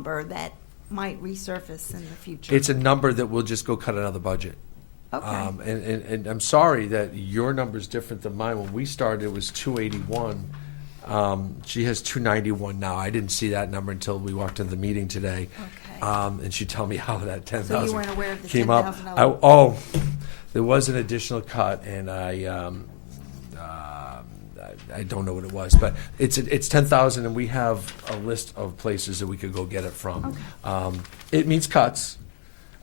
number that might resurface in the future. It's a number that we'll just go cut another budget. Okay. And I'm sorry that your number's different than mine. When we started, it was 281. She has 291 now. I didn't see that number until we walked into the meeting today. Okay. And she told me how that 10,000 So you weren't aware of the came up. $10,000? There was an additional cut, and I don't know what it was, but it's 10,000, and we have a list of places that we could go get it from. Okay. It means cuts,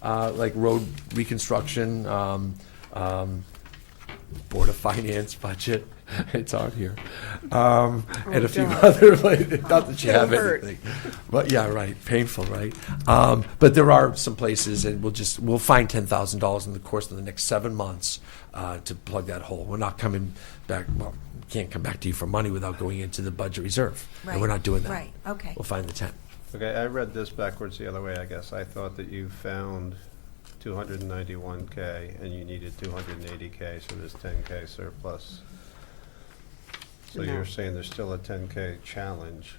like road reconstruction, Board of Finance budget. It's on here, and a few other. Not that you have anything, but yeah, right. Painful, right? But there are some places, and we'll find $10,000 in the course of the next 7 months to plug that hole. We're not coming back. Well, can't come back to you for money without going into the budget reserve, Right. and we're not doing that. Right, okay. We'll find the 10. Okay, I read this backwards the other way, I guess. I thought that you found 291K and you needed 280K, so there's 10K surplus. So No. you're saying there's still a 10K challenge.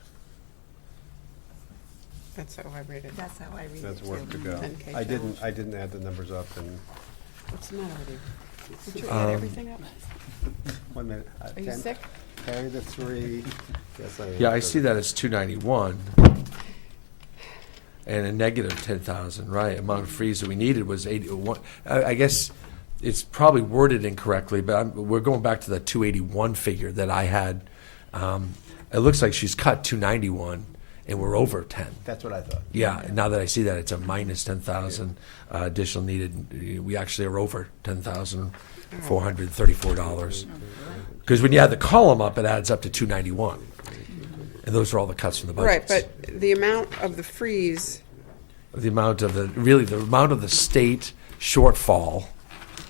That's how I read it. That's how I read it, That's too. work to go. 10K I didn't challenge. add the numbers up and, What's the matter with you? Did you add everything up? 1 minute. Are you sick? Carry the 3. Yes, I am. Yeah, I see that as 291. And a negative 10,000, right? Amount of freeze that we needed was 81. I guess it's probably worded incorrectly, but we're going back to the 281 figure that I had. It looks like she's cut 291, and we're over 10. That's what I thought. Yeah, and now that I see that, it's a minus 10,000 additional needed. We actually are over $10,434. Because when you add the column up, it adds up to 291. And those are all the cuts from the Right, budgets. but the amount of the freeze, The amount of the amount of the state shortfall,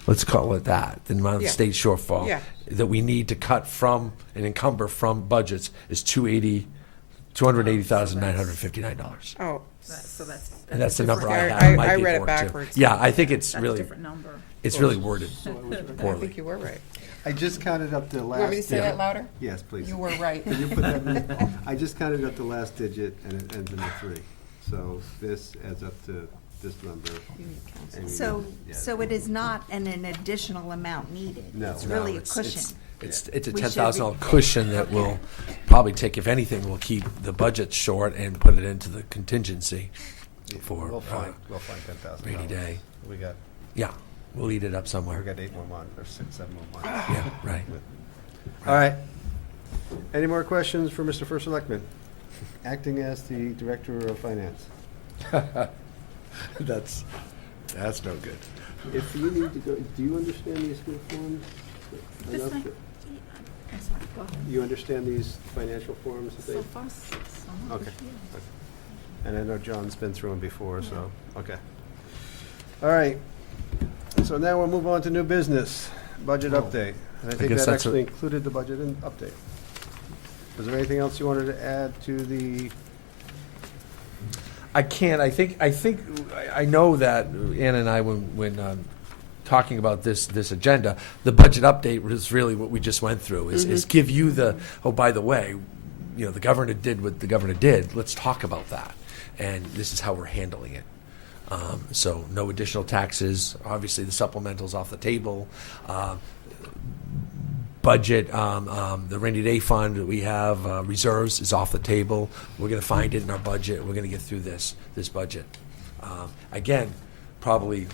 let's call it that, the amount of Yeah. the state shortfall Yeah. that we need to cut from and encumber from budgets is $280,959. oh, So that's. And that's the number I different. have. in my I read it paperwork, too. backwards. Yeah, I think it's That's a really, different number. it's really worded I poorly. think you were right. I just counted up the last. You want me to say that louder? Yes, please. You were right. Can you put that in? I just counted up the last digit and it ends in a 3. So this adds up to this number. and So, yeah. so it is not an additional amount needed? No. It's No, really a it's- cushion? It's a We should $10,000 be- cushion that will probably take, if anything, will keep the budget short and put it into the contingency for We'll find 10,000. rainy day. We got Yeah, we'll eat it up somewhere. 8 more months or 7 more months. Yeah, right. All right. Any more questions for Mr. First Selectman? Acting as the Director of Finance. That's no good. If you need to go, do you understand these school forms? This enough one? to- I'm sorry, go ahead. You understand these financial forms that they? So far, some of Okay. it, yes. And I know John's been through them before, so, okay. All right. So now we'll move on to new business, budget update. And I think guess that that's actually included the budget and update. Was there anything else you wanted to add to the, I can't. I know that Ann and I, when talking about this agenda, the budget update was really what we just went through. Is give you the, oh, by the way, the governor did what the governor did. Let's talk about that, and this is how we're handling it. So no additional taxes. Obviously, the supplemental's off the table. Budget, the rainy day fund that we have, reserves is off the table. We're going to find it in our budget. We're going to get through this budget. Again, probably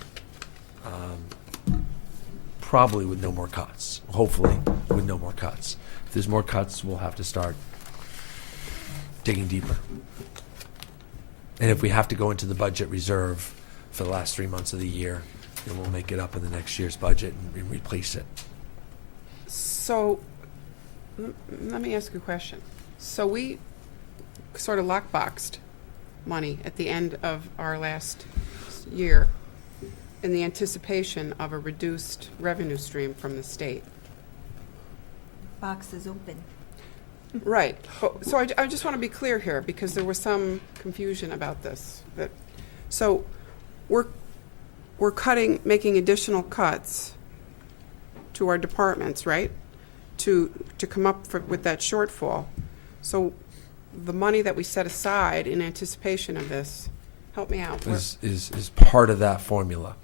with no more cuts. Hopefully, with no more cuts. If there's more cuts, we'll have to start digging deeper. And if we have to go into the budget reserve for the last 3 months of the year, then we'll make it up in the next year's budget and replace it. So, let me ask you a question. So we sort of lockboxed money at the end of our last year in the anticipation of a reduced revenue stream from the state. Box is open. Right. So I just want to be clear here, because there was some confusion about this. So we're making additional cuts to our departments, right? To come up with that shortfall. So the money that we set aside in anticipation of this, help me out. is part of that formula.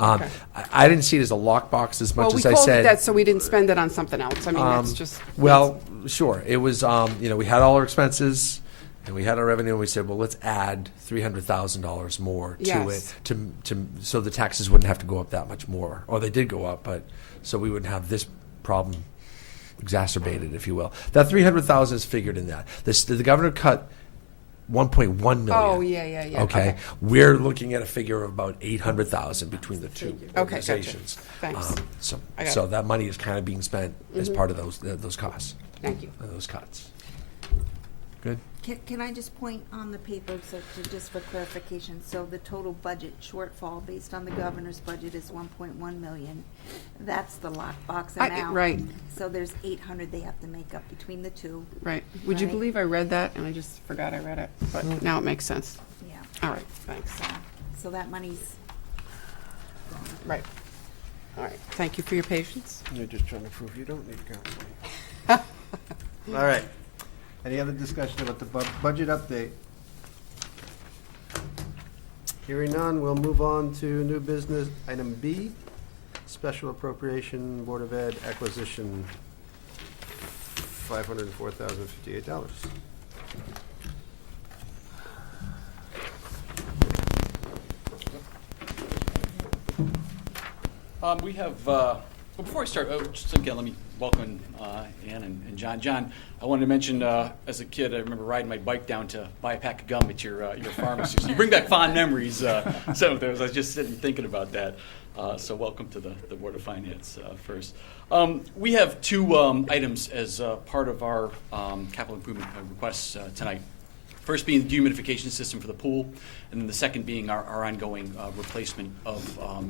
Okay. I didn't see it as a lockbox as much Well, we as I called it said. that so we didn't spend it on something else. I mean, that's just. Well, sure. It was, we had all our expenses and we had our revenue, and we said, well, let's add $300,000 more to Yes. it so the taxes wouldn't have to go up that much more. Or they did go up, but so we wouldn't have this problem exacerbated, if you will. That $300,000 is figured in that. The governor cut 1.1 million. Oh, yeah. Okay. We're looking at a figure of about 800,000 between the two Okay, gotcha. organizations. Thanks. So, I got so it. that money is kind of being spent as part of those costs, Thank you. those cuts. Good. Can I just point on the paper, so just for clarification, so the total budget shortfall based on the governor's budget is 1.1 million. That's the lockbox amount. Right. So there's 800 they have to make up between the two. Right. Would you Right. believe I read that and I just forgot I read it? But now it makes sense. Yeah. All right, thanks. So that money's, Right. All right, thank you for your patience. You're just trying to prove you don't need counseling. All right. Any other discussion about the budget update? Hearing none, we'll move on to new business, item B, special appropriation, Board of Ed acquisition, $504,058. We have, well, before I start, just again, let me welcome Ann and John. John, I wanted to mention, as a kid, I remember riding my bike down to buy a pack of gum at your pharmacy. So you bring back fond memories. So I was just sitting thinking about that. So welcome to the Board of Finance first. We have two items as part of our capital improvement requests tonight. First being the dehumidification system for the pool, and then the second being our ongoing replacement of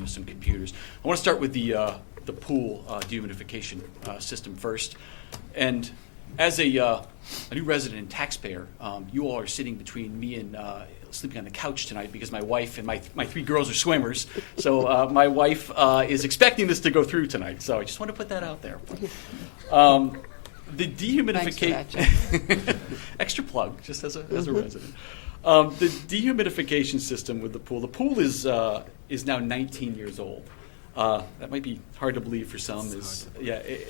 some computers. I want to start with the pool dehumidification system first. And as a new resident and taxpayer, you all are sitting between me and sleeping on the couch tonight because my wife and my three girls are swimmers. So my wife is expecting this to go through tonight. So I just want to put that out there. The dehumidification, extra plug, just as a resident. The dehumidification system with the pool is now 19 years old. That might be hard to believe for some.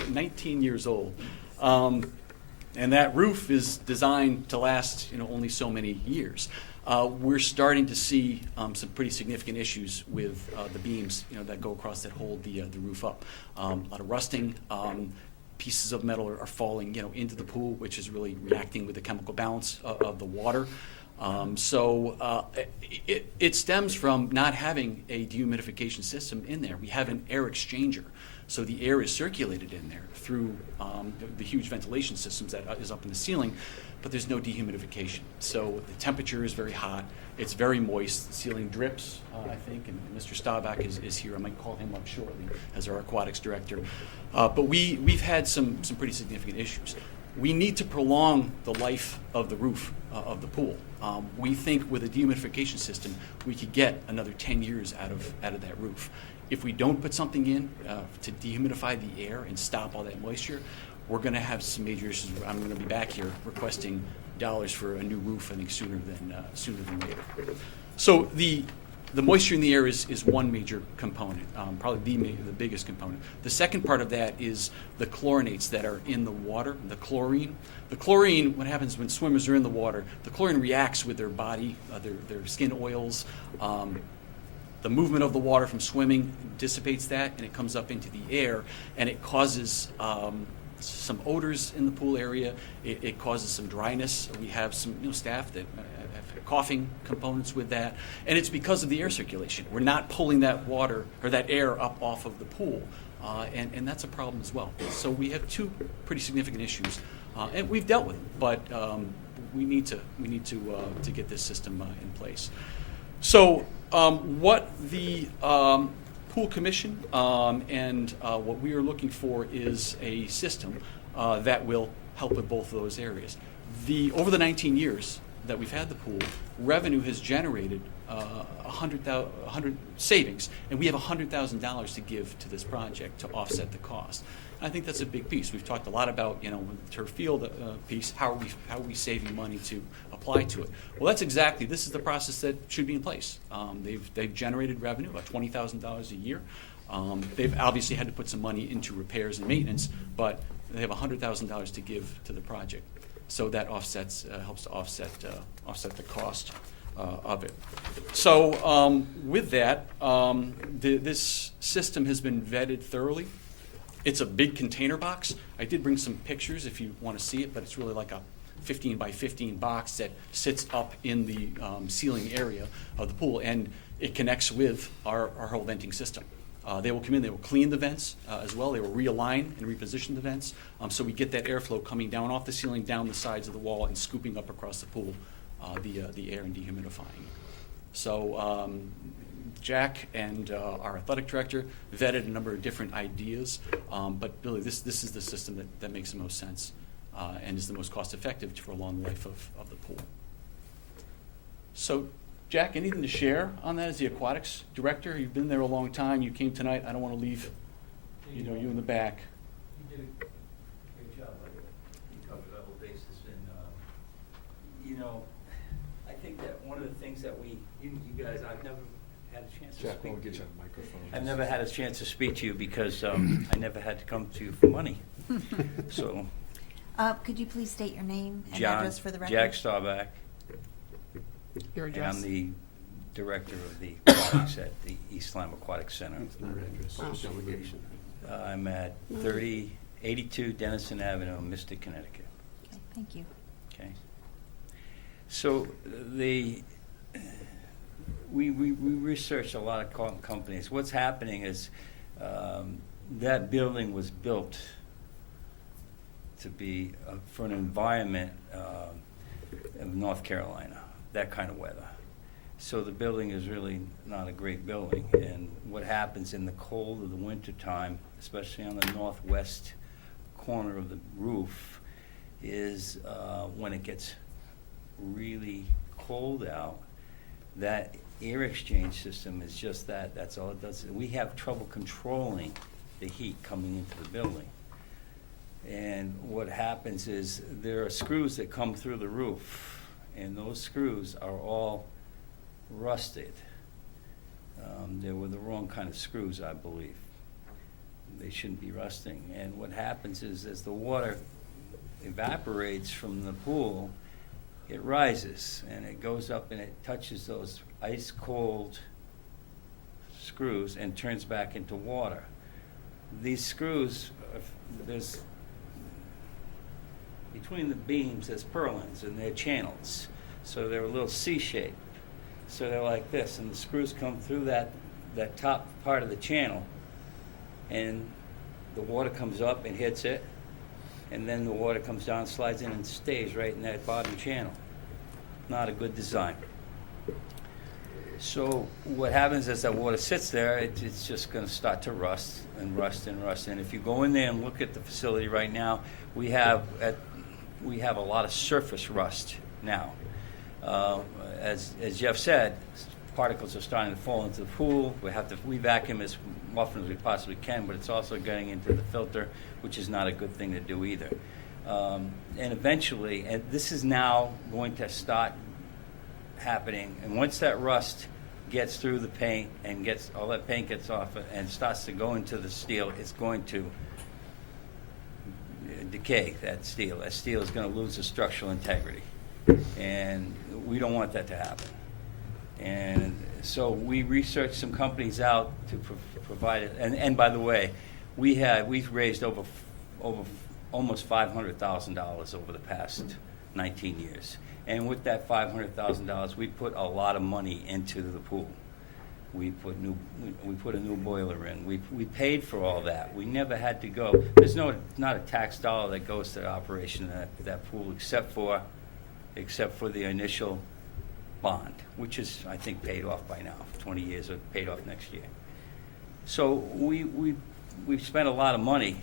19 years old. And that roof is designed to last, only so many years. We're starting to see some pretty significant issues with the beams, that go across that hold the roof up. A lot of rusting. Pieces of metal are falling, into the pool, which is really reacting with the chemical balance of the water. It stems from not having a dehumidification system in there. We have an air exchanger, so the air is circulated in there through the huge ventilation systems that is up in the ceiling, but there's no dehumidification. So the temperature is very hot. It's very moist. The ceiling drips, I think, and Mr. Staubach is here. I might call him up shortly as our aquatics director. But we've had some pretty significant issues. We need to prolong the life of the roof of the pool. We think with a dehumidification system, we could get another 10 years out of that roof. If we don't put something in to dehumidify the air and stop all that moisture, we're going to have some major issues. I'm going to be back here requesting dollars for a new roof, I think, sooner than later. So the moisture in the air is one major component, probably the biggest component. The second part of that is the chlorinates that are in the water, the chlorine. The chlorine, what happens when swimmers are in the water, the chlorine reacts with their body, their skin oils. The movement of the water from swimming dissipates that, and it comes up into the air, and it causes some odors in the pool area. It causes some dryness. We have some staff that have coughing components with that, and it's because of the air circulation. We're not pulling that water or that air up off of the pool, and that's a problem as well. So we have two pretty significant issues, and we've dealt with them, but we need to get this system in place. So what the Pool Commission and what we are looking for is a system that will help with both of those areas. Over the 19 years that we've had the pool, revenue has generated 100 savings, and we have $100,000 to give to this project to offset the cost. I think that's a big piece. We've talked a lot about, with the turf field piece, how are we saving money to apply to it? Well, this is the process that should be in place. They've generated revenue, about $20,000 a year. They've obviously had to put some money into repairs and maintenance, but they have $100,000 to give to the project. So that helps to offset the cost of it. So with that, this system has been vetted thoroughly. It's a big container box. I did bring some pictures if you want to see it, but it's really like a 15 by 15 box that sits up in the ceiling area of the pool, and it connects with our whole venting system. They will come in, they will clean the vents as well. They will realign and reposition the vents, so we get that airflow coming down off the ceiling, down the sides of the wall, and scooping up across the pool, the air and dehumidifying. So Jack and our athletic director vetted a number of different ideas, but really this is the system that makes the most sense and is the most cost effective for a long life of the pool. So Jack, anything to share on that as the aquatics director? You've been there a long time. You came tonight. I don't want to leave, you in the back. You did a great job. You covered the whole basis, and I think that one of the things that you guys, I've never had a chance to Jack, speak we'll get to you you. on the microphone. I've never had a chance to speak to you because I never had to come to you for money. So, Could you please state your name and John, address for the record? Jack Starback, Your and address? I'm the director of the aquatics at the East Lyme Aquatic Center. Not address, Wow. delegation. I'm at 8082 Dennison Avenue, Mystic, Connecticut. Okay, thank you. Okay. So we researched a lot of companies. What's happening is that building was built to be for an environment of North Carolina, that kind of weather. So the building is really not a great building. And what happens in the cold of the winter time, especially on the northwest corner of the roof, is when it gets really cold out, that air exchange system is just that. That's all it does. We have trouble controlling the heat coming into the building. And what happens is there are screws that come through the roof, and those screws are all rusted. They were the wrong kind of screws, I believe. They shouldn't be rusting. And what happens is as the water evaporates from the pool, it rises and it goes up and it touches those ice cold screws and turns back into water. These screws, there's between the beams there's purlins and they're channels, so they're a little C-shaped. So they're like this, and the screws come through that top part of the channel, and the water comes up and hits it, and then the water comes down, slides in, and stays right in that bottom channel. Not a good design. So what happens is that water sits there, it's just going to start to rust and rust and rust. And if you go in there and look at the facility right now, we have a lot of surface rust now. As Jeff said, particles are starting to fall into the pool. We vacuum as often as we possibly can, but it's also getting into the filter, which is not a good thing to do either. And eventually, and this is now going to start happening, and once that rust gets through the paint and all that paint gets off and starts to go into the steel, it's going to decay, that steel. That steel is going to lose its structural integrity. And we don't want that to happen. And so we researched some companies out to provide it. And by the way, we've raised over almost $500,000 over the past 19 years. And with that $500,000, we put a lot of money into the pool. We put a new boiler in. We paid for all that. We never had to go. There's not a tax dollar that goes to the operation of that pool except for the initial bond, which is, I think, paid off by now. 20 years or paid off next year. So we've spent a lot of money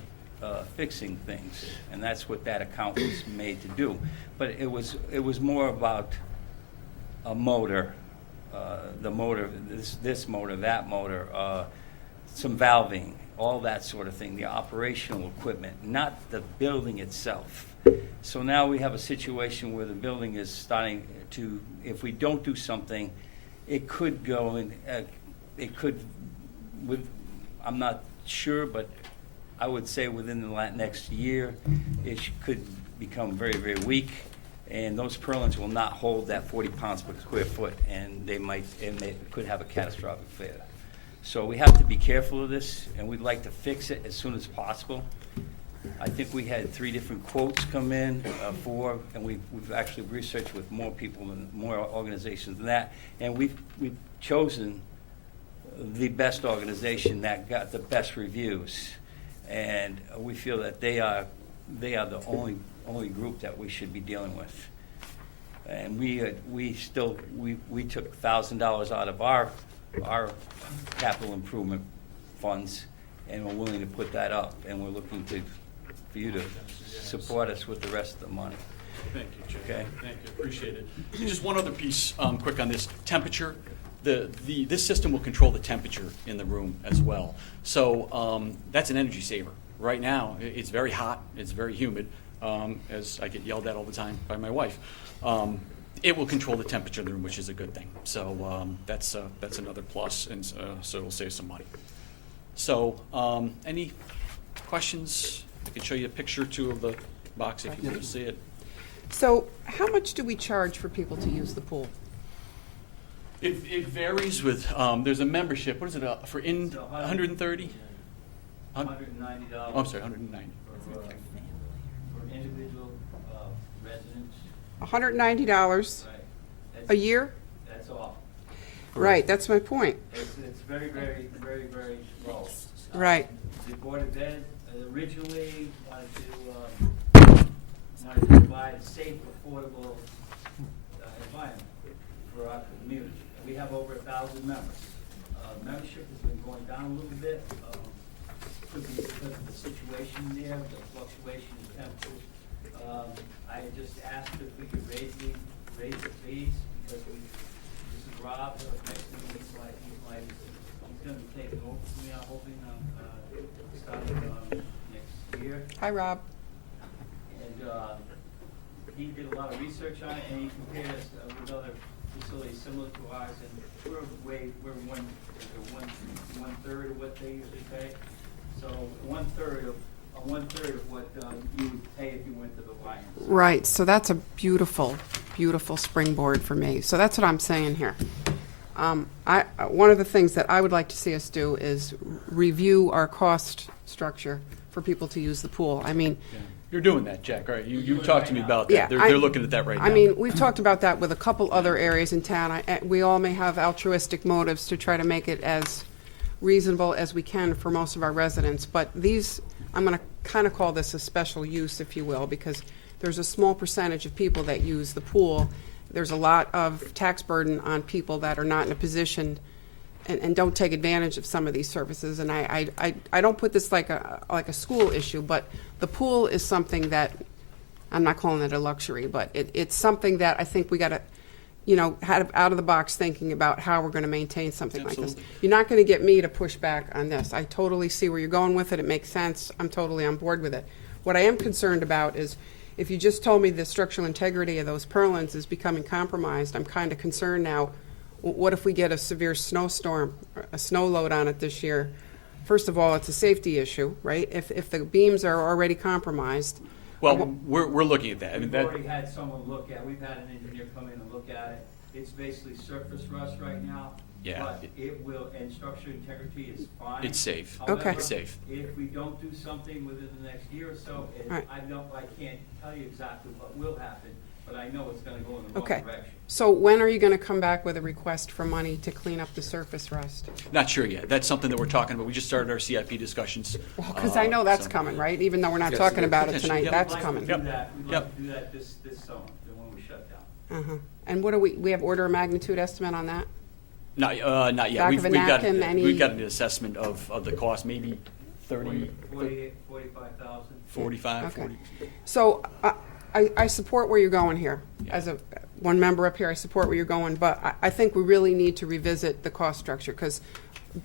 fixing things, and that's what that account was made to do. But it was more about a motor, the motor, this motor, that motor, some valving, all that sort of thing, the operational equipment, not the building itself. So now we have a situation where the building is starting to, if we don't do something, it could go in, it could, I'm not sure, but I would say within the next year, it could become very, very weak, and those purlins will not hold that 40 pounds per square foot, and they could have a catastrophic failure. So we have to be careful of this, and we'd like to fix it as soon as possible. I think we had 3 different quotes come in, 4, and we've actually researched with more people and more organizations than that, and we've chosen the best organization that got the best reviews, and we feel that they are the only group that we should be dealing with. And we took $1,000 out of our capital improvement funds, and we're willing to put that up, and we're looking for you to support us with the rest of the money. Thank you, Jay. Okay. Thank you, appreciate it. And just one other piece, quick on this, temperature. This system will control the temperature in the room as well. So that's an energy saver. Right now, it's very hot, it's very humid, as I get yelled at all the time by my wife. It will control the temperature in the room, which is a good thing. So that's another plus, and so it'll save some money. So any questions? I can show you a picture or 2 of the box if you want to see it. So how much do we charge for people to use the pool? It varies with, there's a membership, what is it, for It's 130? $190. Oh, I'm sorry, 190. For individual residents. $190 Right. a year? That's all. Right, that's my point. It's very, very, very, very low. Right. The Board of Ed originally wanted to provide a safe, affordable environment for our community. We have over 1,000 members. Membership has been going down a little bit. Could be because of the situation there, the fluctuation in temperatures. I had just asked if we could raise the fees because this is Rob, next to me, he's going to be taking over for me, I'm hoping, starting next year. Hi, Rob. And he did a lot of research on it, and he compared us with other facilities similar to ours, and we're one third of what they usually pay. So one third of what you would pay if you went to the Lions. Right, so that's a beautiful, beautiful springboard for me. So that's what I'm saying here. One of the things that I would like to see us do is review our cost structure for people to use the pool. I mean, Yeah. You're doing that, Jack, right? You talked to me about that. Yeah, They're looking at that right now. I mean, we've talked about that with a couple other areas in town. We all may have altruistic motives to try to make it as reasonable as we can for most of our residents, but these, I'm going to kind of call this a special use, if you will, because there's a small percentage of people that use the pool. There's a lot of tax burden on people that are not in a position and don't take advantage of some of these services. And I don't put this like a school issue, but the pool is something that, I'm not calling it a luxury, but it's something that I think we got to, have out of the box thinking about how we're going to maintain something like this. Absolutely. You're not going to get me to push back on this. I totally see where you're going with it. It makes sense. I'm totally on board with it. What I am concerned about is if you just told me the structural integrity of those purlins is becoming compromised, I'm kind of concerned now. What if we get a severe snowstorm, a snow load on it this year? First of all, it's a safety issue, right? If the beams are already compromised. Well, we're looking at that. I mean, We've that, already had someone look at, we've had an engineer come in and look at it. It's basically surface rust right now. Yeah. But it will, and structural integrity is fine. it's safe. Okay. However, It's safe. if we don't do something within the next year or so, and Right. I can't tell you exactly what will happen, but I know it's gonna go in the Okay. wrong direction. So when are you going to come back with a request for money to clean up the surface rust? Not sure yet. That's something that we're talking about. We just started our CIP discussions. Well, because I know that's so- coming, right? Even though we're not Yes, talking about it potentially, tonight, yep. that's We'd like coming. to do that, we'd like Yep. to do that this summer, when we shut down. Uh-huh. And what do we have order of magnitude estimate on that? Not yet. Back of a napkin, We've got an assessment of the cost, maybe 30, 45,000. 45, Okay. 40. So I support where you're going here. As a one member up here, I support where you're going, but I think we really need to revisit the cost structure, because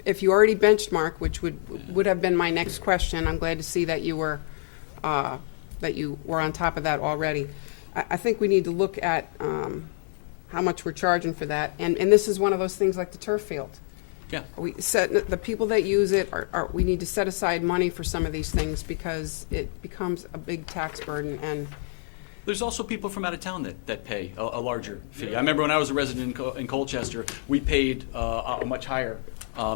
if you already benchmark, which would have been my next question, I'm glad to see that you were on top of that already. I think we need to look at how much we're charging for that, and this is one of those things like the turf field. Yeah. The people that use it we need to set aside money for some of these things, because it becomes a big tax burden. And There's also people from out of town that pay a larger fee. I remember when I was a resident in Colchester, we paid a much higher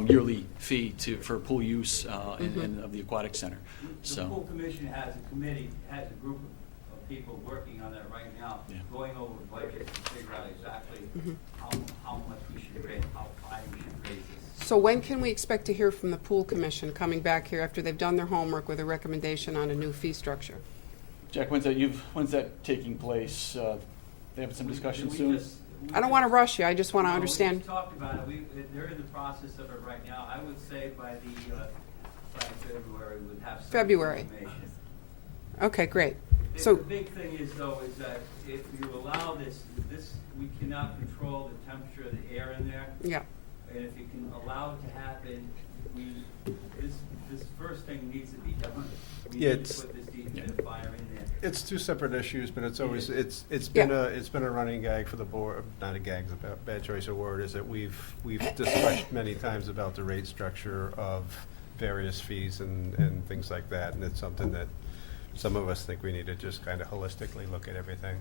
yearly fee for pool use of the aquatic center. The pool commission has a committee, has a group of people working on that right now, Yeah. going over budgets to figure out exactly how much we should raise, how high we should raise this. so when can we expect to hear from the pool commission coming back here after they've done their homework with a recommendation on a new fee structure? Jack, when's that taking place? They have some discussion We soon? I don't want to rush you. I just want to No, understand. We just talked about it. They're in the process of it right now. I would say by February, we would have some February. information. Okay, great. The So, big thing is, though, is that if you allow this, we cannot control the temperature of the air in there. yeah, And if you can allow it to happen, this first thing needs to be done. We Yeah, need it's- to put this dehumidifier in there. It's two separate issues, but it's always, it's Yeah. been a running gag for the board, not a gag, it's a bad choice of word, is that we've discussed many times about the rate structure of various fees and things like that, and it's something that some of us think we need to just kind of holistically look at everything.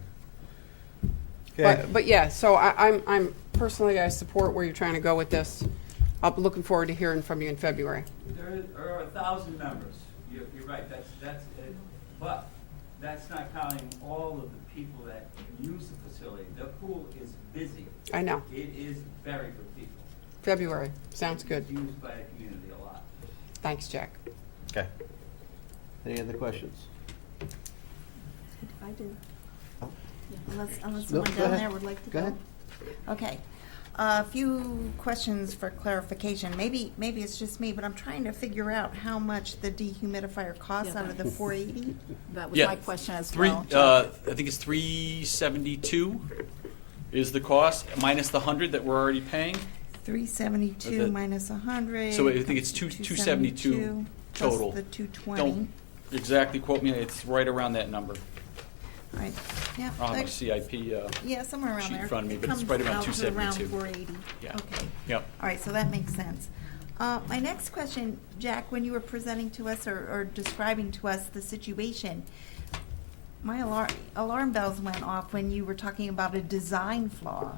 Okay. but yeah, so I'm personally, I support where you're trying to go with this. I'm looking forward to hearing from you in February. There are 1,000 members. You're right, that's it. But that's not counting all of the people that use the facility. The pool is busy. I know. It is very good people. February, sounds good. It's used by the community a lot. Thanks, Jack. Okay. Any other questions? I do. Oh. Unless No, someone go down ahead. there would like to Go go. ahead. Okay. A few questions for clarification. Maybe it's just me, but I'm trying to figure out how much the dehumidifier costs Yeah, out of the 480. That was Yeah. my question as Three, well. I think it's 372 is the cost, minus the 100 that we're already paying. 372 Is it- minus 100. So I think it's 272 total. Plus the 220. Don't exactly quote me, it's right around that number. All right. Yeah. I don't have that- a CIP, Yeah, somewhere around sheet in there. front of me, It but it's comes right around out to 272. Around 480. Yeah. Okay. yep. All right, so that makes sense. My next question, Jack, when you were presenting to us or describing to us the situation, my alarm bells went off when you were talking about a design flaw.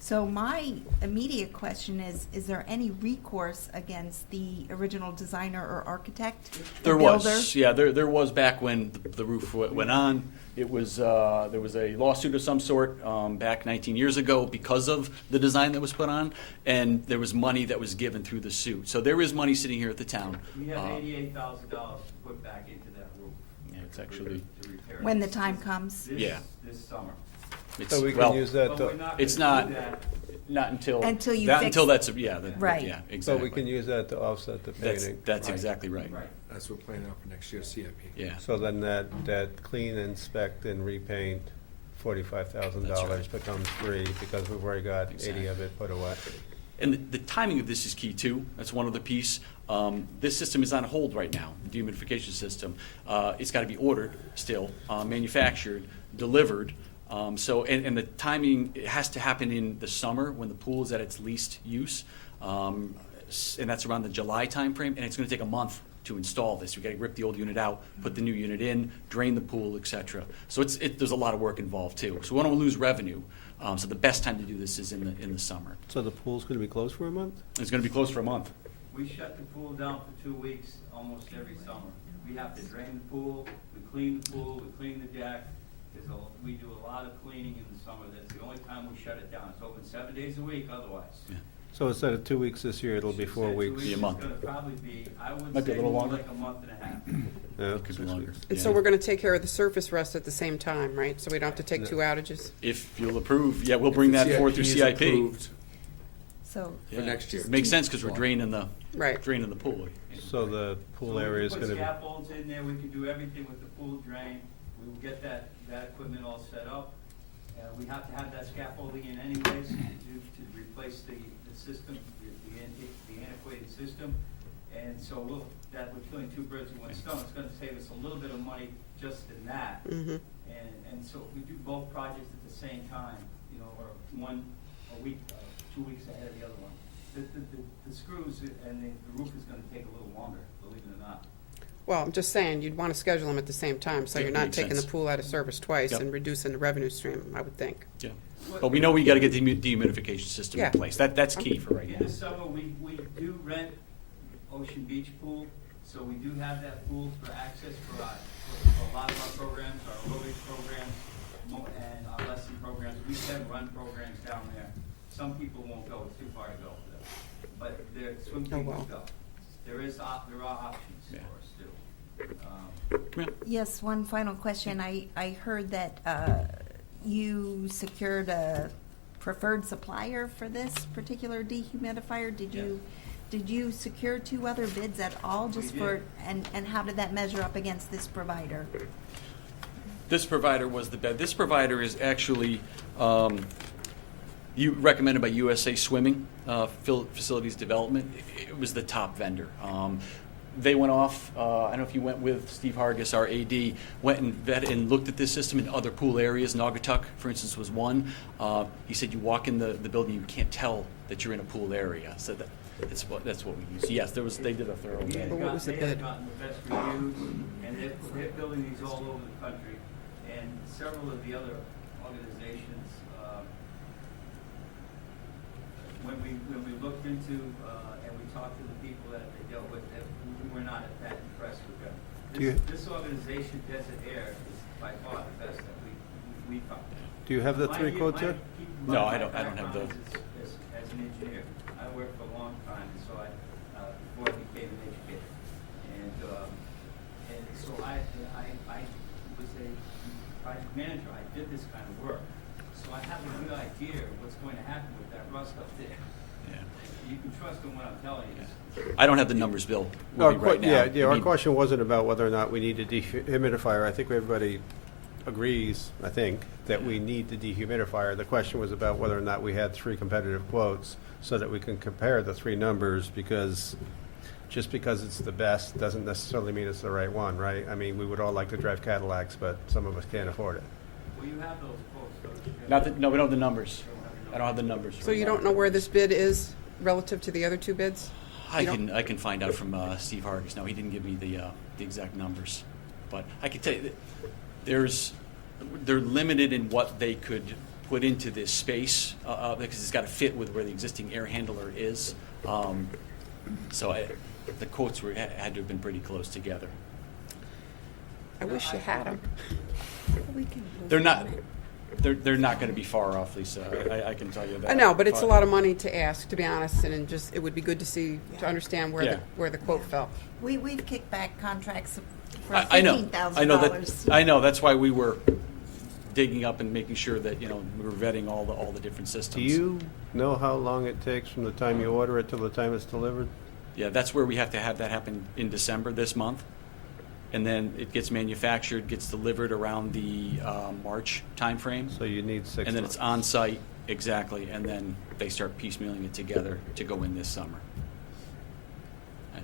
So my immediate question is there any recourse against the original designer or architect? the There builder? was, yeah, there was back when the roof went on. It was, there was a lawsuit of some sort back 19 years ago because of the design that was put on, and there was money that was given through the suit. So there is money sitting here at the town. We have $88,000 to put back into that roof. Yeah, it's actually, To repair it. When the time comes? Yeah. This summer. it's, So we can well, use that, But to- we're not it's gonna not- do that. not until. Until you not fix- Until that's, yeah, Right. yeah, so exactly. we can use that to offset the That's, painting. that's Right. exactly right. Right. That's what we're planning out for next year's CIP. Yeah. So then that clean, inspect, and repaint, $45,000 becomes free because we've already got 80 Exactly. of it put away. And the timing of this is key too. That's one other piece. This system is on hold right now, the dehumidification system. It's got to be ordered still, manufactured, delivered. And the timing, it has to happen in the summer when the pool is at its least use. And that's around the July timeframe, and it's going to take a month to install this. We've got to rip the old unit out, put the new unit in, drain the pool, et cetera. So there's a lot of work involved too. So we don't lose revenue. So the best time to do this is in the summer. So the pool's going to be closed for a month? It's going to be closed for a month. We shut the pool down for 2 weeks almost every summer. We have to drain the pool, we clean the pool, we clean the deck. We do a lot of cleaning in the summer. That's the only time we shut it down. It's open 7 days a week otherwise. Yeah. So instead of 2 weeks this year, it'll be 4 Said 2 weeks? weeks Be a is month. gonna probably be, I would Might be a say little more longer. like a month and a half. Yeah, It could be 6 longer. weeks. And Yeah. so we're going to take care of the surface rest at the same time, right? So we don't have to take 2 outages? If you'll approve, yeah, we'll bring If the that forward through is CIP. approved So For next year. It makes sense because we're Well, draining the Right. pool. So the pool area is So going we to can be... put scaffolds in there, we can do everything with the pool drain. We will get that that equipment all set up. We have to have that scaffolding in anyways to replace the system, the antiquated system. And so we're killing two birds with one stone. It's gonna save us a little bit of money just in that. And so if we do both projects at the same time, you know, or one a week, 2 weeks ahead of the other one, the screws and the roof is gonna take a little longer, believe it or not. Well, I'm just saying, you'd want to schedule them at the same time, so Yeah, you're not makes taking the sense. pool out of service twice Yep. and reducing the revenue stream, I would think. Yeah. But we know we gotta get the dehumidification system Yeah. in place. That's key for right In now. the summer, we do rent Ocean Beach Pool, so we do have that pool for access for a lot of our programs, our aerobics programs, and our lesson programs. We can run programs down there. Some people won't go, it's too far to go for them. But swim Oh, team well. will go. There are options Yeah. for us too. Yeah. Yes, one final question. I heard that you secured a preferred supplier for this particular dehumidifier. Did you secure 2 other bids at all just We for, did. and how did that measure up against this provider? This provider was the best. This provider is actually recommended by USA Swimming Facilities Development. It was the top vendor. They went off. I don't know if you went with Steve Hargis, our AD, went and vetted and looked at this system in other pool areas. Naugatuck, for instance, was one. He said you walk in the building, you can't tell that you're in a pool area. So that's what we use. Yes, they did a thorough They vetting. But what was the have bid? gotten the best reviews, and they're building these all over the country. And several of the other organizations, when we looked into, and we talked to the people that they dealt with, we were not that impressed with them. This organization, Desert Air, is by far the best that we found. Do you have the 3 quotes here? Keep in No, mind, I my don't have background is as an engineer. I worked for a long time, and so before I became an educator. And so I was a project manager. I did this kind of work. So I have a good idea of what's going to happen with that rust up there. Yeah. You can trust in what I'm telling you. I don't have the numbers, Bill, Our with me right now. Yeah, I our mean, question wasn't about whether or not we need a dehumidifier. I think everybody agrees, I think, that we need the dehumidifier. The question was about whether or not we had 3 competitive quotes so that we can compare the 3 numbers, because just because it's the best doesn't necessarily mean it's the right one, right? I mean, we would all like to drive Cadillacs, but some of us can't afford it. Well, you have those quotes, don't you? no, we don't have the numbers. I don't have the numbers. So you don't know where this bid is relative to the other 2 bids? You don't- I can find out from Steve Hargis. No, he didn't give me the exact numbers, but I can tell you that they're limited in what they could put into this space because it's got to fit with where the existing air handler is. So the quotes had to have been pretty close together. I wish you had them. They're not. They're not going to be far off, Lisa. I can tell you that. I know, but it's a lot of money to ask, to be honest, and it would be good to see, to understand where Yeah. where the quote fell. We've kicked back contracts for I know. $15,000. I know. That's why we were digging up and making sure that we were vetting all the different systems. Do you know how long it takes from the time you order it till the time it's delivered? Yeah, that's where we have to have that happen in December this month. And then it gets manufactured, gets delivered around the March timeframe. So you need 6 And then months. it's on site, exactly, and then they start piecemealing it together to go in this summer.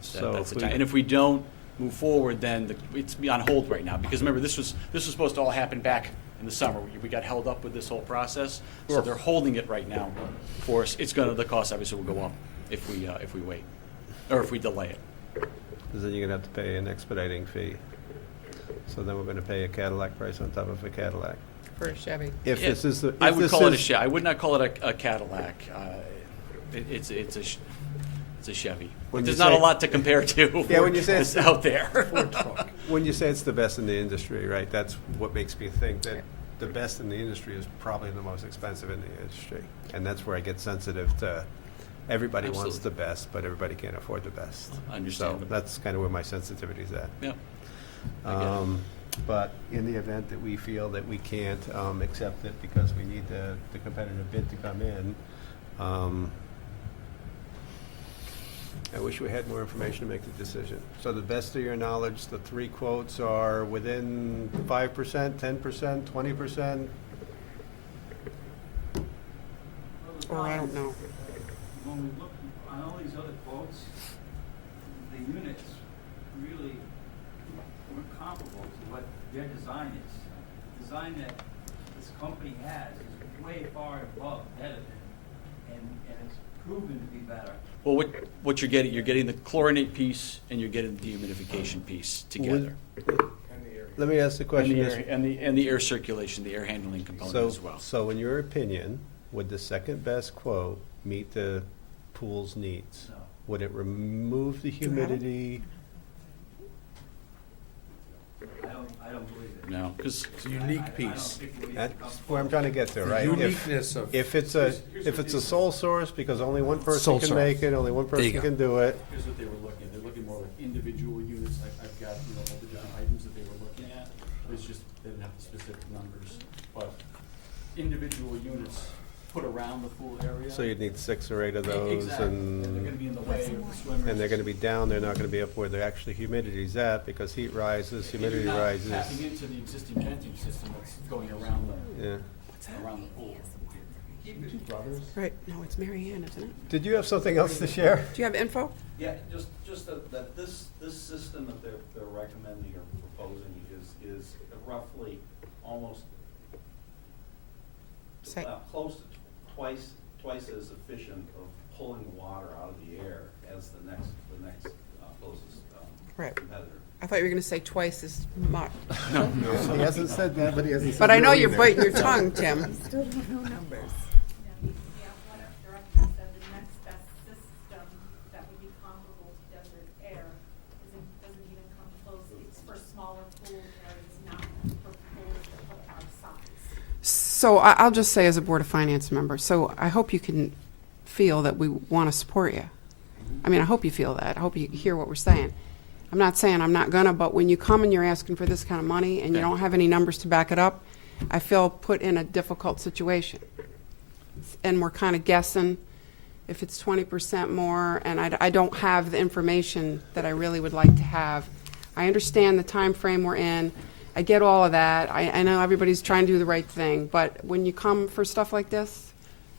So That's if the time. we- And if we don't move forward, then it's on hold right now. Because remember, this was supposed to all happen back in the summer. We got held up with this whole process. So Sure. they're holding it right now for us. The cost obviously will go up if we wait, or if we delay it. Because then you're going to have to pay an expediting fee. So then we're going to pay a Cadillac price on top of a Cadillac. For a Chevy. If this is the, I if would this call it a is- Chevy. I would not call it a Cadillac. It's a Chevy. When There's you not a say- lot to compare to. Yeah, when you say that's it's- out there. When you say it's the best in the industry, right, that's what makes me think that the best in the industry is probably the most expensive in the industry. And that's where I get sensitive to, everybody wants Absolutely. the best, but everybody can't afford the best. Understandable. So that's kind of where my sensitivity is at. Yeah. I get it. But in the event that we feel that we can't accept it because we need the competitive bid to come in, I wish we had more information to make the decision. So the best of your knowledge, the 3 quotes are within 5%, 10%, 20%? Or I don't know. When we look on all these other quotes, the units really weren't comparable to what their design is. The design that this company has is way far above, better than, and it's proven to be better. Well, what you're getting the chlorinate piece and you're getting the dehumidification piece together. Let me ask the question And this. the air circulation, the air handling component So, as well. so in your opinion, would the second best quote meet the pool's needs? No. Would it remove the you have it? humidity? I don't believe it. No, because It's a unique I don't piece. think we That's come where I'm trying to get to, The right? uniqueness of. If it's a sole source, because only one person Sole can source. make it, only one There you person go. can do it. here's what they were looking at. They're looking more like individual units. I've got, all the different items that they were looking at. It's just, they didn't have the specific numbers. But individual units put around the pool area. So you'd need 6 or 8 of those, Exactly. And they're gonna and be in the way of the swimmers. they're gonna be down, they're not gonna be up where the actually humidity's at, because heat rises, humidity You're not rises. tapping into the existing venting system that's going around Yeah. around the pool. Right, no, it's Mary Ann, isn't it? Did you have something else to share? Do you have info? Yeah, just that this system that they're recommending or proposing is roughly almost, Say, close to twice as efficient of pulling the water out of the air as the next closest Right. competitor. I thought you were gonna say twice as much. He hasn't said that, but he hasn't said But I know no you're either. biting your tongue, Tim. Still don't know numbers. Yeah, what our director said, the next best system that would be comparable to desert air doesn't even come close. It's for smaller pool areas, not for pools of our size. So I'll just say as a Board of Finance member, so I hope you can feel that we want to support you. I mean, I hope you feel that. I hope you hear what we're saying. I'm not saying I'm not gonna, but when you come and you're asking for this kind of money and you Yeah. don't have any numbers to back it up, I feel put in a difficult situation. And we're kind of guessing if it's 20% more, and I don't have the information that I really would like to have. I understand the time frame we're in. I get all of that. I know everybody's trying to do the right thing, but when you come for stuff like this,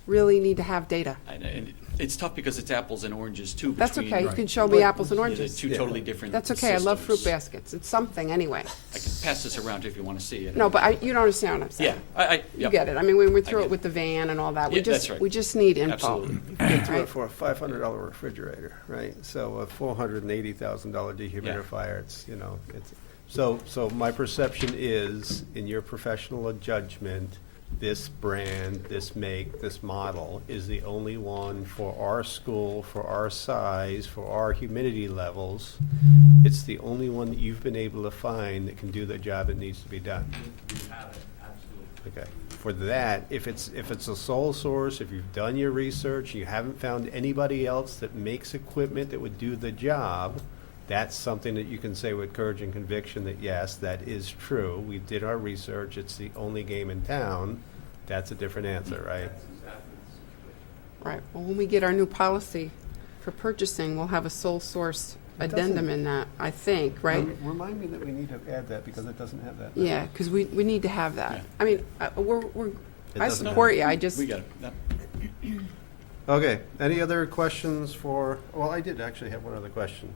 really need to have data. And it's tough because it's apples and oranges too. That's between- okay. You can show me apples and Yeah, oranges. they're two totally different That's okay. I love fruit systems. baskets. It's something anyway. I can pass this around if you want to see it. No, but you don't understand what I'm saying. Yeah, You yep. get it. I mean, we went I through get it it. with the van and all that. Yeah, that's right. We just need info. Absolutely. Get to Right. it for a $500 refrigerator, right? So a $480,000 dehumidifier, it's, it's, so my perception is, in your professional judgment, this brand, this make, this model is the only one for our school, for our size, for our humidity levels. It's the only one that you've been able to find that can do the job that needs to be done. We have it, absolutely. Okay. For that, if it's a sole source, if you've done your research, you haven't found anybody else that makes equipment that would do the job, that's something that you can say with courage and conviction that yes, that is true. We did our research. It's the only game in town. That's a different answer, right? That's exactly the situation. Right. Well, when we get our new policy for purchasing, we'll have a sole source It doesn't- addendum in that, I think, right? Remind me that we need to add that because it doesn't have that. now. Yeah, because we need to have that. Yeah. I mean, It I doesn't support have you. I just, We got it. Yep. Okay, any other questions for, well, I did actually have one other question.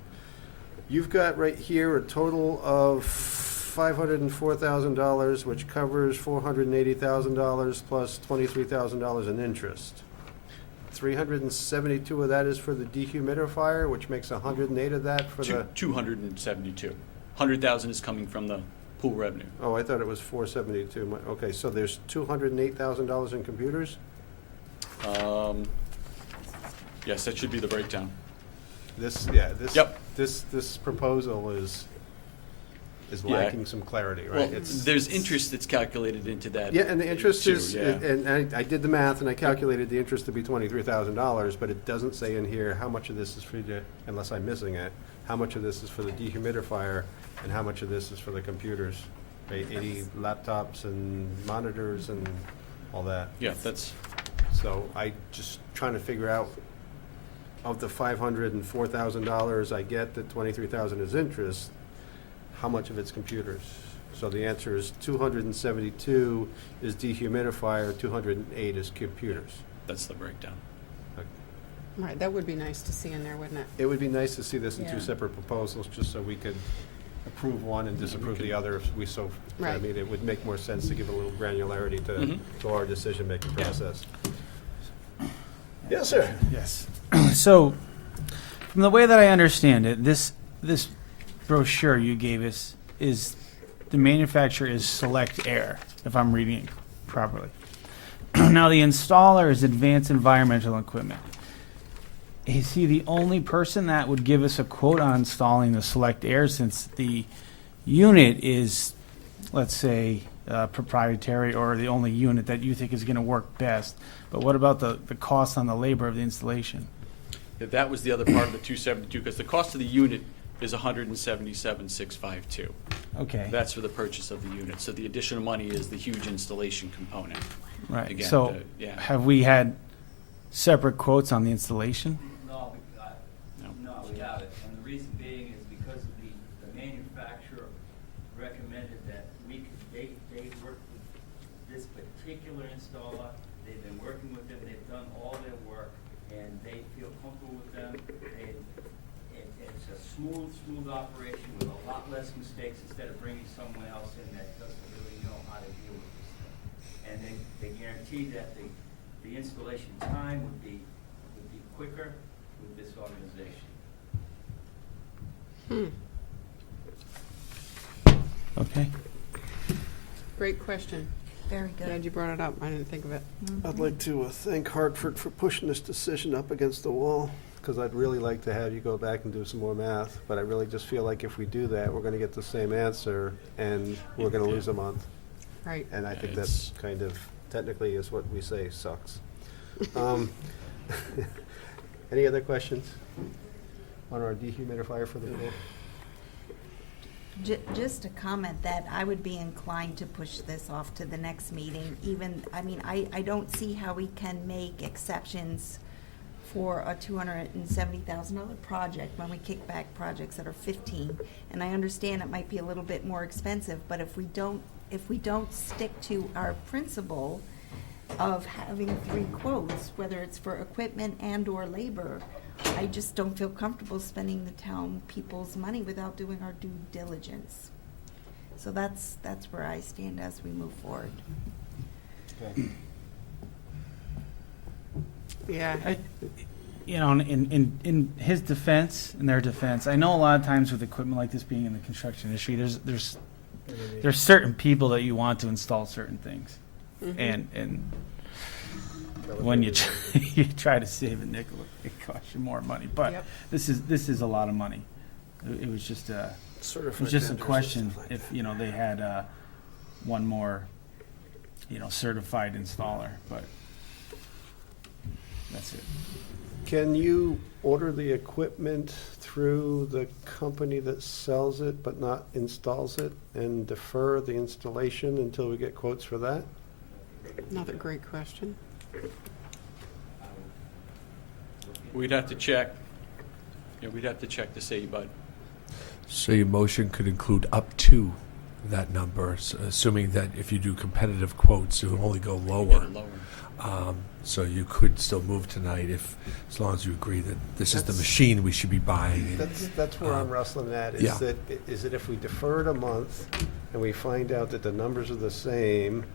You've got right here a total of $504,000, which covers $480,000 plus $23,000 in interest. 372 of that is for the dehumidifier, which makes 108 of that for the, 272. 100,000 is coming from the pool revenue. oh, I thought it was 472. Okay, so there's $208,000 in computers? Yes, that should be the breakdown. This, Yep. this proposal is Yeah. lacking some clarity, Well, right? It's- there's interest that's calculated into that. Yeah, and the interest too, is, yeah. and I did the math, and I calculated the interest to be $23,000, but it doesn't say in here how much of this is for the, unless I'm missing it, how much of this is for the dehumidifier, and how much of this is for the computers, right? 80 laptops and monitors and all that. Yeah, that's, So I just trying to figure out of the $504,000 I get, the 23,000 is interest, how much of it's computers? So the answer is 272 is dehumidifier, 208 is computers. That's the breakdown. Right, that would be nice to see in there, wouldn't it? It would be nice to see this in Yeah. two separate proposals, just so we could approve one and disapprove the other if we so, I Right. mean, it would make more sense to give a little granularity Mhm. to our decision-making process. Yes, sir. Yes. So, from the way that I understand it, this brochure you gave us is the manufacturer is Select Air, if I'm reading it properly. Now, the installer is Advanced Environmental Equipment. Is he the only person that would give us a quote on installing the Select Air, since the unit is, let's say, proprietary, or the only unit that you think is going to work best? But what about the cost on the labor of the installation? Yeah, that was the other part of the 272, because the cost of the unit is 177,652. Okay. That's for the purchase of the unit. So the additional money is the huge installation component. Right. Again, So, yeah. have we had separate quotes on the installation? No, No. we haven't. And the reason being is because the manufacturer recommended that they work with this particular installer. They've been working with them, they've done all their work, and they feel comfortable with them. It's a smooth operation with a lot less mistakes, instead of bringing someone else in that doesn't really know how to deal with this thing. And they guarantee that the installation time would be quicker with this organization. Okay. Great question. Very Glad good. you brought it up. I didn't think of it. I'd like to thank Hartford for pushing this decision up against the wall, because I'd really like to have you go back and do some more math, but I really just feel like if we do that, we're gonna get the same answer, and we're gonna lose a month. Right. And I think that's kind of, technically is what we say sucks. Any other questions on our dehumidifier for the pool? Just a comment that I would be inclined to push this off to the next meeting. Even, I mean, I don't see how we can make exceptions for a $270,000 project when we kick back projects that are 15. And I understand it might be a little bit more expensive, but if we don't stick to our principle of having 3 quotes, whether it's for equipment and or labor, I just don't feel comfortable spending the town people's money without doing our due diligence. So that's where I stand as we move forward. Okay. Yeah. You know, in his defense, in their defense, I know a lot of times with equipment like this being in the construction industry, there's certain people that you want to install certain things, and when you try to save a nickel, it costs you more money. But Yep. this is a lot of money. It was just a question if they had one more certified installer, but that's it. Can you order the equipment through the company that sells it but not installs it, and defer the installation until we get quotes for that? Another great question. We'd have to check. Yeah, we'd have to check to see, but So your motion could include up to that number, assuming that if you do competitive quotes, you'll only go get lower. it lower. So you could still move tonight as long as you agree that this is the That's- machine we should be buying. That's where I'm wrestling at, yeah. is that if we defer it a month and we find out that the numbers are the same,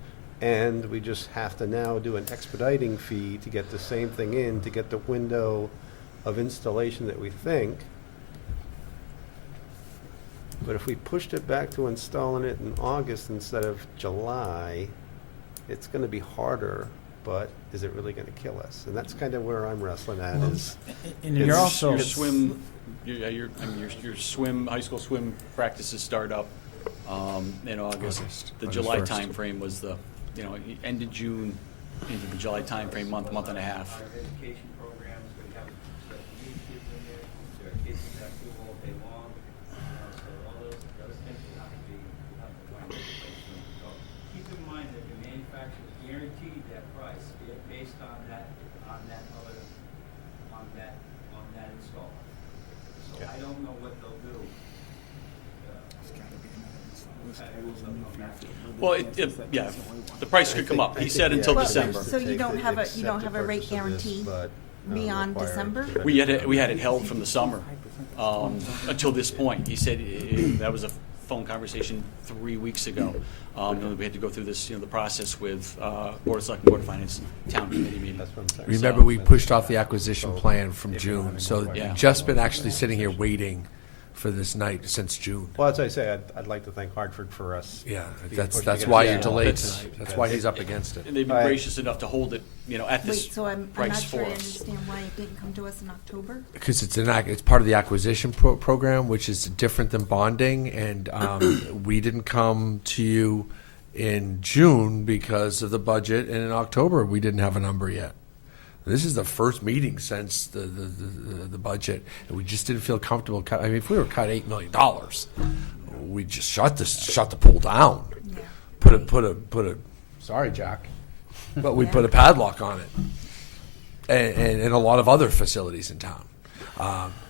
and we just have to now do an expediting fee to get the same thing in, to get the window of installation that we think. But if we pushed it back to installing it in August instead of July, it's gonna be harder, but is it really gonna kill us? And that's kind of where I'm wrestling at, is, And It's- you're also your swim, your swim, high school swim practices start up in August. The August July 1st. timeframe was the, end of June into the July timeframe, month and a half. Our education programs, we have special needs kids in there, there are kids in that pool all day long, so all those things will have to find a place for them to go. Keep in mind that the manufacturer guaranteed that price based on that Well, yeah, the price could come up. He said until Well, December. So you don't have a rate guarantee beyond December? We had it held from the summer until this point. He said that was a phone conversation 3 weeks ago. We had to go through this, the process with Board of Selectmen, Board of Finance, Town Committee meeting. That's what I'm saying. Remember, we pushed off the acquisition plan from June, so Yeah. just been actually sitting here waiting for this night since June. Well, as I say, I'd like to thank Hartford for us. Yeah, being that's pushed that's against why the you're wall. delayed That's- tonight. That's why he's up against it. And they've been All right. gracious enough to hold it, at this Wait, so I'm not price sure I for us. understand why it didn't come to us in October? Because it's part of the acquisition program, which is different than bonding, and we didn't come to you in June because of the budget, and in October we didn't have a number yet. This is the first meeting since the budget, and we just didn't feel comfortable. I mean, if we were cut $8 million, we just shut the pool down. Yeah. Put a. Sorry, Jack, but we put a padlock on it, and a lot of other facilities in town.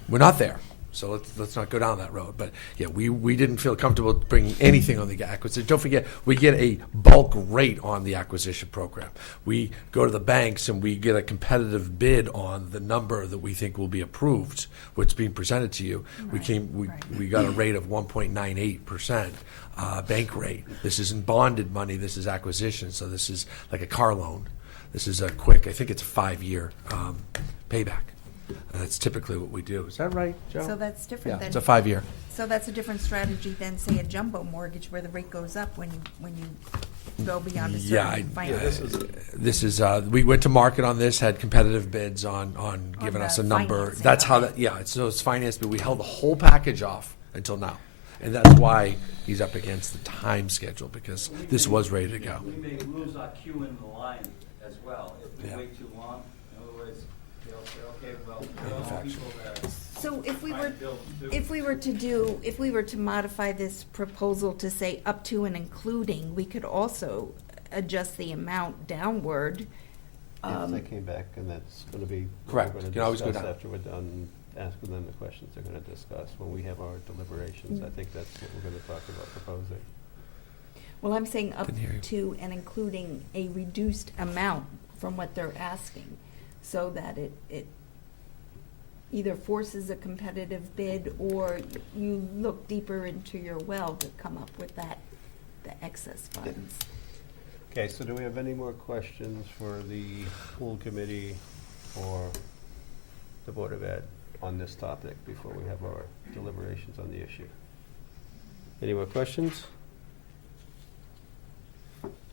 We're not there, so let's not go down that road. But yeah, we didn't feel comfortable bringing anything on the acquisition. Don't forget, we get a bulk rate on the acquisition program. We go to the banks and we get a competitive bid on the number that we think will be approved, what's being presented to you. We got a rate of 1.98%. Bank rate. This isn't bonded money. This is acquisition. So this is like a car loan. This is a quick. I think it's a 5-year payback. That's typically what we do. Is that right, Joe? So that's different Yeah, than. it's a 5-year. So that's a different strategy than, say, a jumbo mortgage where the rate goes up when you go beyond a certain finance. This is we went to market on this, had competitive bids on giving the us a number. financing, That's how okay. that. So it's financed, but we held the whole package off until now, and that's why he's up against the time schedule because this was ready to go. We may lose our queue in the line as well if we Yeah. wait too long. In other words, they'll say, okay, well, there are people that are So if we trying were, to build too. if we were to modify this proposal to say up to and including, we could also adjust the amount downward. If they came back, and that's going to be. Correct. We're You going can always to go discuss down. after we're done asking them the questions they're going to discuss when we have our deliberations. I think that's what we're going to talk about proposing. Well, I'm saying up Couldn't hear you. to and including a reduced amount from what they're asking, so that it either forces a competitive bid or you look deeper into your well to come up with the excess funds. Okay, so do we have any more questions for the pool committee or the Board of Ed on this topic before we have our deliberations on the issue? Any more questions?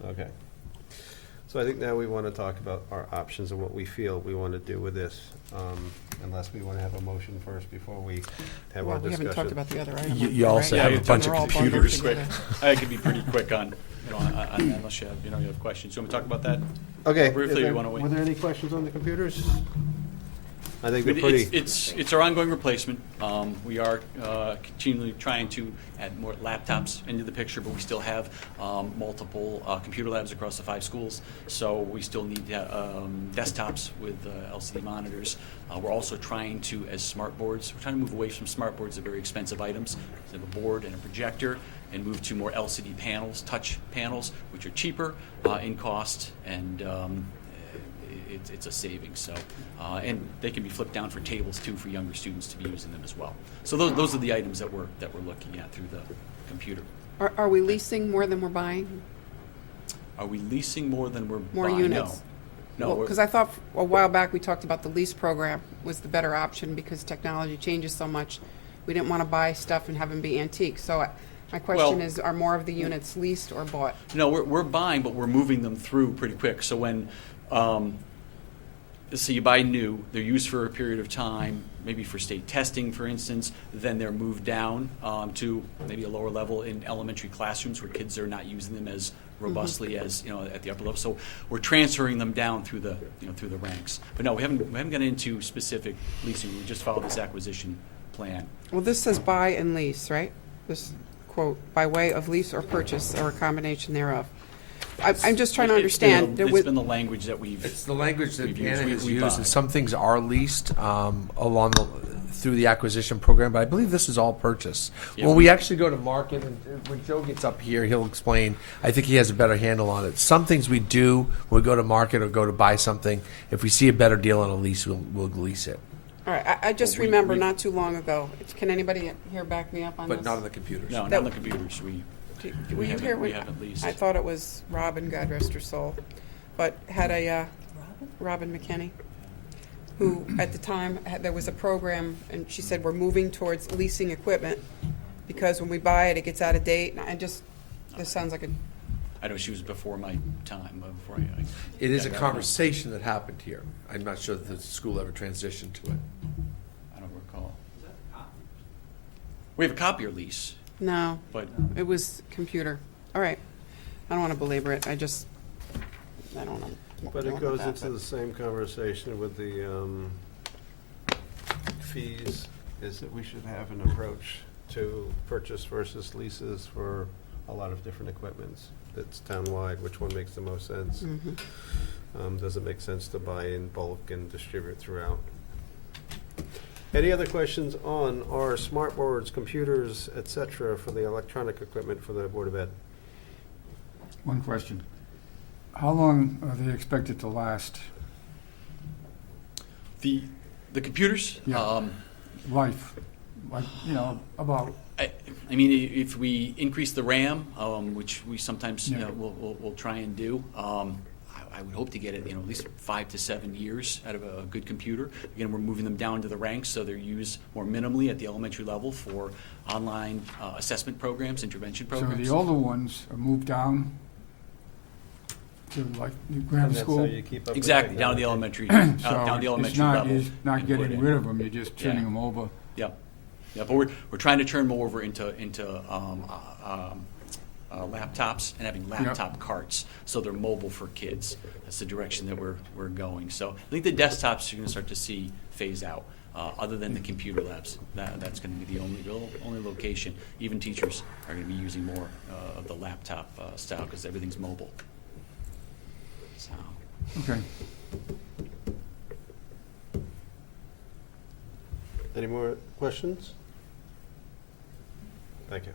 Okay. So I think now we want to talk about our options and what we feel we want to do with this, unless we want to have a motion first before we have our Well, we discussion. haven't talked about the other item. You also right? have a Yeah, bunch of They're all bundled computers. Quick. together. I could be pretty quick on unless you have you have questions. You want me to talk about that? Okay. Briefly, is there- you wanna wait? Were there any questions on the computers? I think I they're mean, pretty. It's our ongoing replacement. We are continually trying to add more laptops into the picture, but we still have multiple computer labs across the 5 schools. So we still need desktops with LCD monitors. We're also trying to, as smart boards, we're trying to move away from smart boards, they're very expensive items. We have a board and a projector, and move to more LCD panels, touch panels, which are cheaper in cost, and it's a savings. So, and they can be flipped down for tables too for younger students to be using them as well. So those are the items that we're looking at through the computer. Are we leasing more than we're buying? Are we leasing more than we're More buying? units? No. Because I thought a while back we talked about the lease program was the better option because technology changes so much. We didn't want to buy stuff and have them be antique. So my question Well- is, are more of the units leased or bought? No, we're buying, but we're moving them through pretty quick. So when, so you buy new, they're used for a period of time, maybe for state testing, for instance, then they're moved down to maybe a lower level in elementary classrooms where kids are not using them as robustly as at the upper level. So we're transferring them down through the through the ranks. But no, we haven't gone into specific leasing. We just followed this acquisition plan. Well, this says buy and lease, right? This quote, by way of lease or purchase or a combination thereof. I'm just trying to understand. It's been the language that we've. It's the language that We've used. Anna We has buy. used, and some things are leased along the. through the acquisition program, but I believe this is all purchase. Yeah, When we actually go to market, and when Joe gets up here, he'll explain, I think he has a better handle on it. Some things we do when we go to market or go to buy something, if we see a better deal on a lease, we'll lease it, All right, I just Well, we- remember we- not too long ago, can anybody here back me up on this? but not on the computers. No, not That- on the computers. Were you haven't- here we when, haven't leased. I thought it was Robin, God rest her soul, but had a, Robin McKinney, who at the time, there was a program, and she said, we're moving towards leasing equipment, because when we buy it, it gets out of date, and I just, this sounds like a, I know she was before my time, before I It is a got- conversation that happened here. I'm not sure that the school ever transitioned to it. I don't recall. We have a copier lease, no, but it was computer. All right, I don't want to belabor it, I don't know. what But we're it doing with goes that, into the same conversation with the fees, is that we should have an approach to purchase versus leases for a lot of different equipments that's townwide, which one makes the most sense? Does it make sense to buy in bulk and distribute throughout? Any other questions on our smart boards, computers, et cetera, for the electronic equipment for the Board of Ed? One question. How long are they expected to last? the computers. Yeah. Life? Like, about, I mean, if we increase the RAM, which we sometimes Yeah. we'll try and do, I would hope to get it at least 5 to 7 years out of a good computer. Again, we're moving them down to the ranks, so they're used more minimally at the elementary level for online assessment programs, intervention so programs. the older ones are moved down to like the grammar And that's how school? you keep up with Exactly, down to the technology. elementary, So down the elementary it's not, level. you're not and put getting in. rid of them, you're just turning Yeah. them over. Yep. Yeah, but we're trying to turn more over into laptops and having laptop carts, so they're mobile for kids. That's the direction that we're going. So I think the desktops you're going to start to see phase out. Other than the computer labs, that's going to be the only location. Even teachers are going to be using more of the laptop style because everything's mobile. So. Okay. Any more questions? Thank you.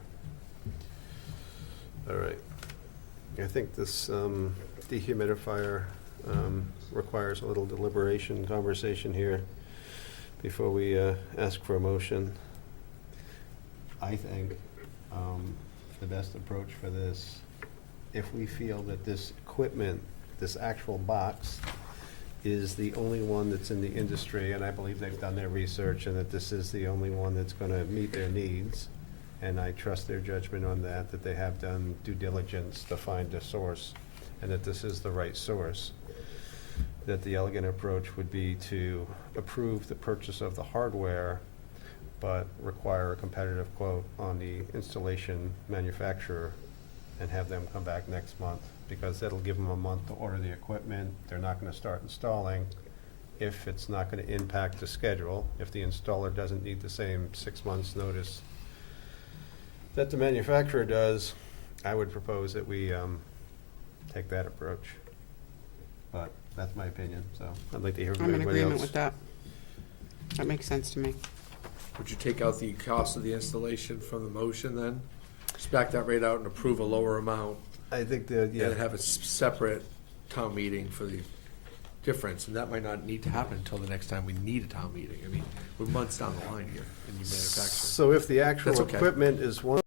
All right. I think this dehumidifier requires a little deliberation, conversation here before we ask for a motion. I think the best approach for this, if we feel that this equipment, this actual box, is the only one that's in the industry, and I believe they've done their research, and that this is the only one that's gonna meet their needs, and I trust their judgment on that they have done due diligence to find a source, and that this is the right source, that the elegant approach would be to approve the purchase of the hardware, but require a competitive quote on the installation manufacturer, and have them come back next month, because that'll give them a month to order the equipment. They're not gonna start installing if it's not gonna impact the schedule, if the installer doesn't need the same 6 months' notice that the manufacturer does. I would propose that we take that approach. But that's my opinion, so I'd like to hear from I'm in everybody agreement else. with that. That makes sense to me. Would you take out the cost of the installation from the motion then? Just back that rate out and approve a lower amount, I think that, and then have a separate town meeting for the difference, and that might not need to happen until the next time we need a town meeting. I mean, we're months down the line here in the manufacturing. So if the actual That's okay. equipment is one